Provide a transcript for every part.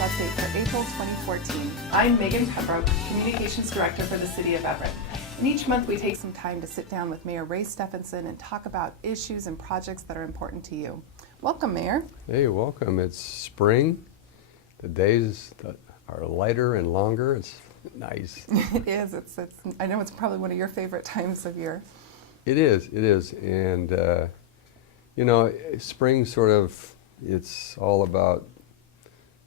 update for April 2014. I'm Megan Pembroke, Communications Director for the City of Everett. And each month we take some time to sit down with Mayor Ray Stephanson and talk about issues and projects that are important to you. Welcome, Mayor. Hey, welcome. It's spring. The days are lighter and longer. It's nice. It is. I know it's probably one of your favorite times of year. It is. And, you know, spring sort of, it's all about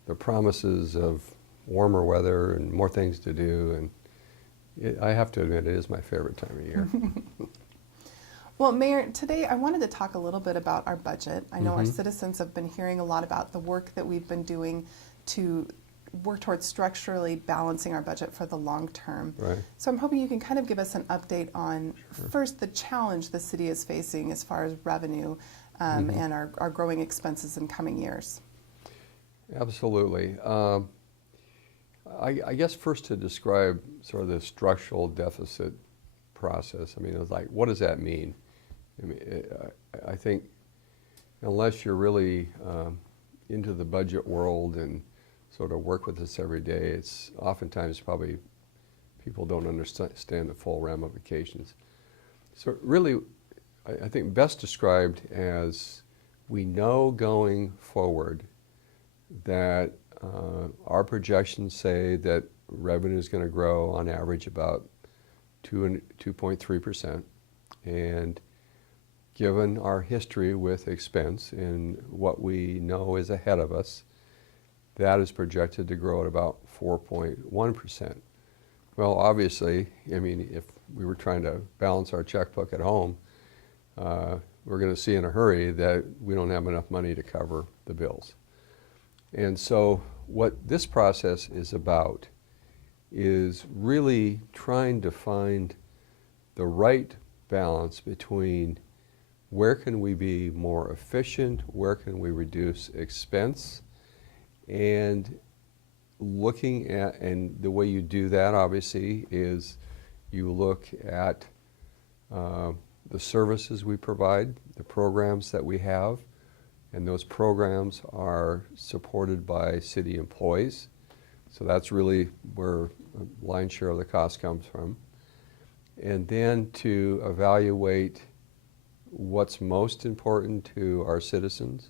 the promises of warmer weather and more things to do. And I have to admit, it is my favorite time of year. Well, Mayor, today I wanted to talk a little bit about our budget. I know our citizens have been hearing a lot about the work that we've been doing to work towards structurally balancing our budget for the long term. Right. So I'm hoping you can kind of give us an update on, first, the challenge the city is facing as far as revenue and our growing expenses in coming years. Absolutely. I guess first to describe sort of the structural deficit process, I mean, it's like, what does that mean? I think unless you're really into the budget world and sort of work with us every day, it's oftentimes probably people don't understand the full ramifications. So really, I think best described as we know going forward that our projections say that revenue is going to grow on average about 2.3%, and given our history with expense and what we know is ahead of us, that is projected to grow at about 4.1%. Well, obviously, I mean, if we were trying to balance our checkbook at home, we're going to see in a hurry that we don't have enough money to cover the bills. And so what this process is about is really trying to find the right balance between where can we be more efficient, where can we reduce expense, and looking at, and the way you do that obviously is you look at the services we provide, the programs that we have, and those programs are supported by city employees. So that's really where a lion's share of the cost comes from. And then to evaluate what's most important to our citizens.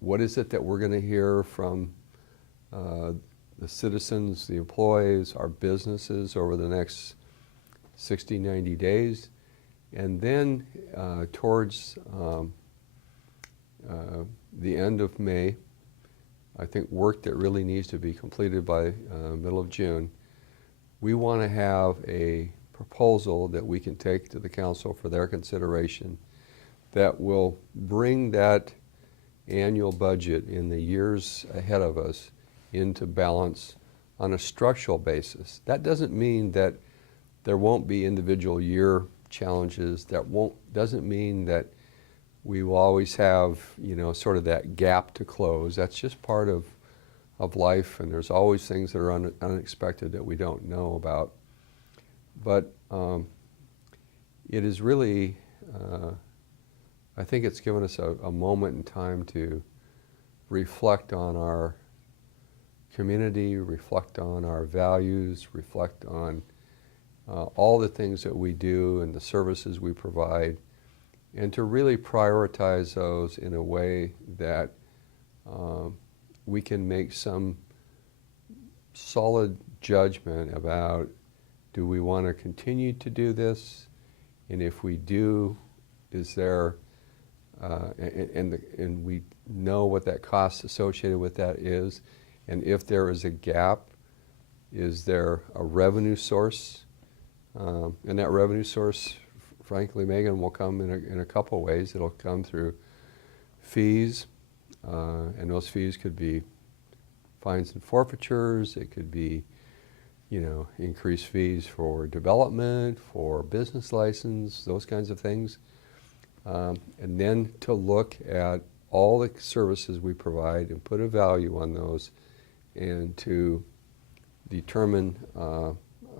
What is it that we're going to hear from the citizens, the employees, our businesses over the next 60, 90 days? And then towards the end of May, I think work that really needs to be completed by middle of June, we want to have a proposal that we can take to the council for their consideration that will bring that annual budget in the years ahead of us into balance on a structural basis. That doesn't mean that there won't be individual year challenges. Doesn't mean that we will always have, you know, sort of that gap to close. That's just part of life, and there's always things that are unexpected that we don't know about. But it is really, I think it's given us a moment in time to reflect on our community, reflect on our values, reflect on all the things that we do and the services we provide, and to really prioritize those in a way that we can make some solid judgment about, do we want to continue to do this? And if we do, is there, and we know what that cost associated with that is, and if there is a gap, is there a revenue source? And that revenue source, frankly, Megan, will come in a couple ways. It'll come through fees, and those fees could be fines and forfeitures. It could be, you know, increased fees for development, for business license, those kinds of things. And then to look at all the services we provide and put a value on those, and to determine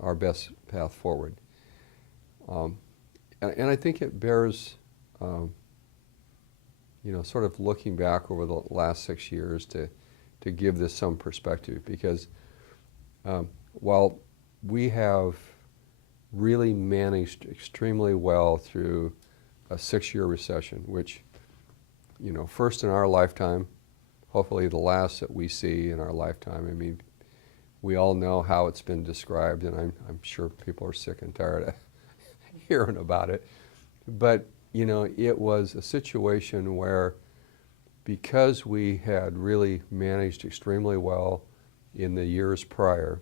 our best path forward. And I think it bears, sort of looking back over the last 6 years to to give this some perspective, because while we have really managed extremely well through a 6-year recession, which, you know, first in our lifetime, hopefully the last that we see in our lifetime. I mean, we all know how it's been described, and I'm sure people are sick and tired of hearing about it. But, you know, it was a situation where, because we had really managed extremely well in the years prior,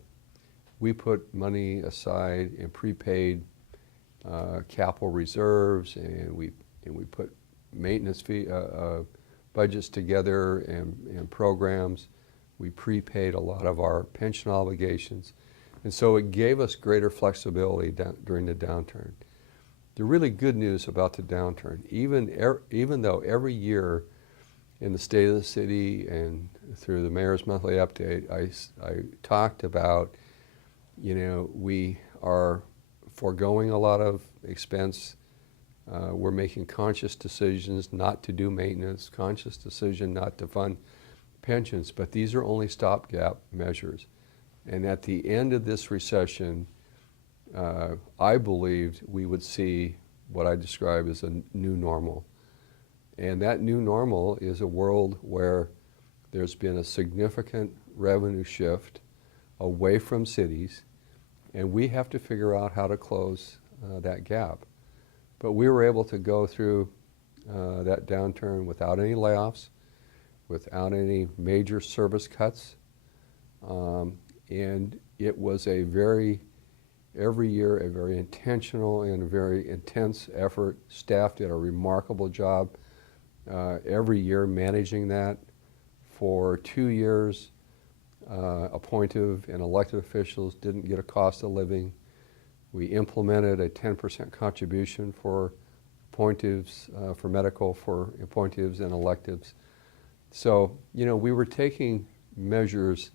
we put money aside and prepaid capital reserves, and we put maintenance fee budgets together and programs. We prepaid a lot of our pension obligations, and so it gave us greater flexibility during the downturn. The really good news about the downturn, even though every year in the State of the City and through the Mayor's Monthly Update, I talked about, you know, we are foregoing a lot of expense. We're making conscious decisions not to do maintenance, conscious decision not to fund pensions, but these are only stopgap measures. And at the end of this recession, I believed we would see what I describe as a new normal. And that new normal is a world where there's been a significant revenue shift away from cities, and we have to figure out how to close that gap. But we were able to go through that downturn without any layoffs, without any major service cuts, and it was every year a very intentional and a very intense effort. Staff did a remarkable job every year managing that. For 2 years, appointive and elected officials didn't get a cost of living. We implemented a 10% contribution for appointives, for medical, for appointives and electives. So, you know, we were taking measures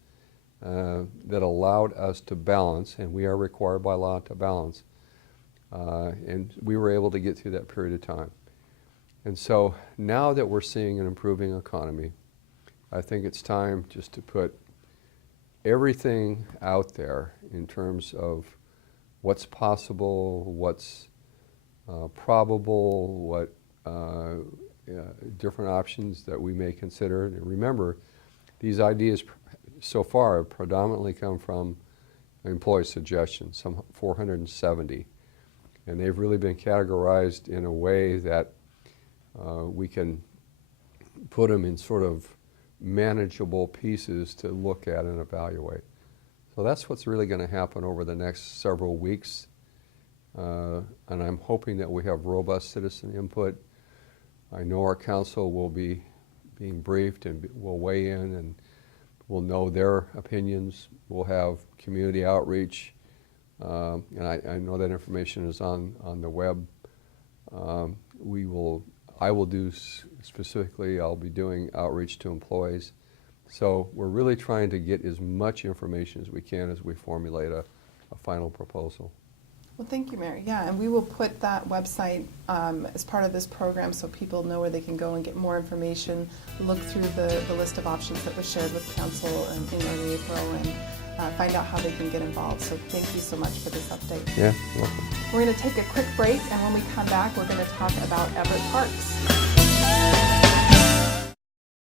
that allowed us to balance, and we are required by law to balance, and we were able to get through that period of time. And so now that we're seeing an improving economy, I think it's time just to put everything out there in terms of what's possible, what's probable, what different options that we may consider. And remember, these ideas so far have predominantly come from employee suggestions, some 470. And they've really been categorized in a way that we can put them in sort of manageable pieces to look at and evaluate. So that's what's really going to happen over the next several weeks. And I'm hoping that we have robust citizen input. I know our council will be being briefed and will weigh in, and we'll know their opinions. We'll have community outreach, and I know that information is on the web. I will do specifically, I'll be doing outreach to employees. So we're really trying to get as much information as we can as we formulate a final proposal. Well, thank you, Mayor. Yeah, and we will put that website as part of this program so people know where they can go and get more information, look through the list of options that was shared with council in early April, and find out how they can get involved. So thank you so much for this update. Yeah, welcome. We're going to take a quick break, and when we come back, we're going to talk about Everett Parks.